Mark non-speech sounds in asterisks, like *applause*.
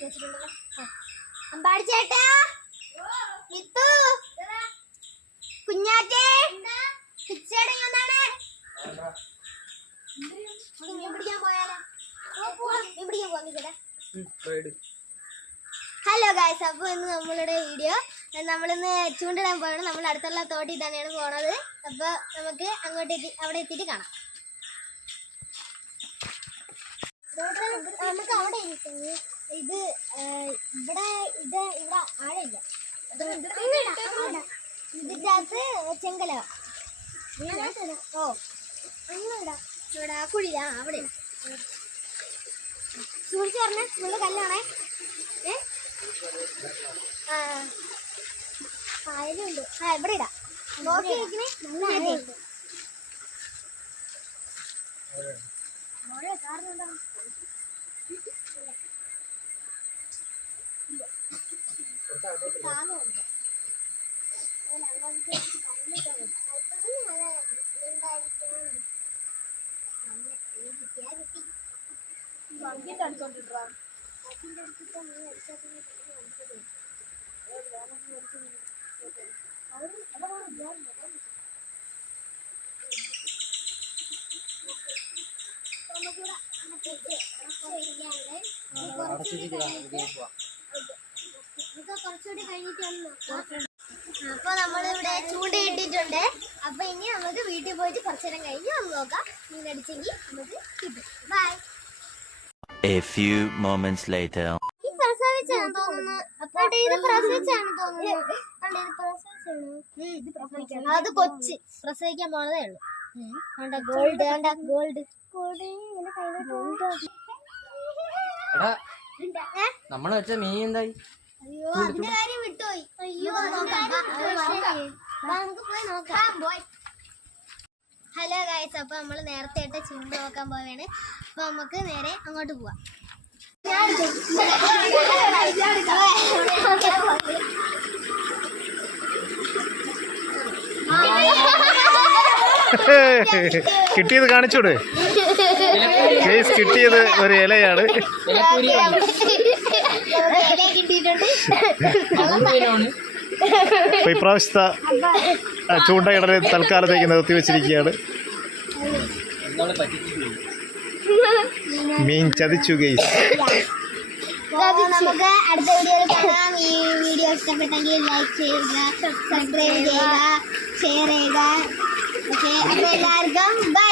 മാറ്റി വെച്ചിട്ടുണ്ടല്ലോ അമ്പാടി ചേട്ടാ. മിത്തു. കുഞ്ഞാറ്റേ. പിച്ചേടെ ഒന്നാണ് മീൻ പിടിക്കാൻ പോയാലോ? മീൻ പിടിക്കാൻ പോവാം ചേട്ടാ. ഹലോ ഗായ്സ് അപ്പോൾ ഇന്ന് നമ്മളുടെ വീഡിയോ നമ്മളിന്ന് ചൂണ്ടിടാൻ പോവാണ്. നമ്മൾ അടുത്തുള്ള തോട്ടിൽ തന്നെയാണ് പോണത്. അപ്പോൾ നമുക്ക് അങ്ങോട്ട് എത്തി അവിടെ എത്തിയിട്ട് കാണാം. നമുക്ക് അവിടെ ഇരിക്കാം. ഇത് ആ, ഇവിടെ ഇത് ഇവിടെ ആഴയില്ല ഇതിന്റെ അകത്ത് ചെങ്കല ഓ അങ്ങോട്ടാ ഇവിടെ അവിടെ സൂക്ഷിച്ച് പറഞ്ഞേ ഫുള്ള് കല്ലാണേ ഏ ആ ആ എവിടെ ഇടാം നോക്കി മഴ കുറച്ചുകൂടി കഴിഞ്ഞിട്ട് ഇത് കുറച്ചുകൂടി കഴിഞ്ഞിട്ട് ഒന്ന് നോക്കാം. അപ്പൊ നമ്മളിവിടെ ചൂണ്ടയിട്ടിട്ടുണ്ട് അപ്പൊ ഇനി നമുക്ക് വീട്ടിൽ പോയിട്ട് കുറച്ചു നേരം കഴിഞ്ഞ് നമുക്ക് നോക്കാം. മീനടിച്ചെങ്കിൽ നമുക്ക് കിട്ടും. Bye A few moments later. ഈ പ്രസവിച്ചാണ് തോന്നുന്നു. അപ്പോൾ ഇത് പ്രസവിച്ചാണ് തോന്നുന്നു. കണ്ടോ, ഇത് പ്രസവിച്ചാണ്. അത് കൊച്ചി. പ്രസവിക്കാൻ പോണതേ ഉള്ളു. കണ്ട ഗോൾഡ് കണ്ട ഗോൾഡ് ഗോൾഡ് എടാ നമ്മൾ വെച്ച മീൻ എന്തായി? അയ്യോ അതിന്റെ കാര്യം വിട്ടുപോയി അയ്യോ നമുക്ക് പോയി നോക്കാം. പോയി. ഹലോ ഗായ്സ് അപ്പൊ നമ്മൾ നേരത്തെ ഇട്ട ചുണ്ട് നോക്കാൻ പോവാണ്. അപ്പൊ നമുക്ക് നേരെ അങ്ങോട്ട് പോവാം. കിട്ടിയത് കാണിച്ചൂടെ? *laughs* കേസ് കിട്ടിയത് ഒരു ഇലയാണ്. അപ്പൊ ഇപ്രാവശ്യത്തെ ആ, ചൂണ്ടയിടൽ തൽക്കാലത്തേക്ക് നിർത്തിവെച്ചിരിക്കുകയാണ്. മീൻ ചതിച്ചു അപ്പൊ നമുക്ക് അടുത്ത വീഡിയോയിൽ കാണാം ഈ വീഡിയോ ഇഷ്ടപ്പെട്ടെങ്കിൽ ലൈക്ക് ചെയ്യുക സബ്സ്ക്രൈബ് ചെയ്യുക. ഷെയർ ചെയ്യുക ഓക്കെ അപ്പോൾ എല്ലാവർക്കും ബൈ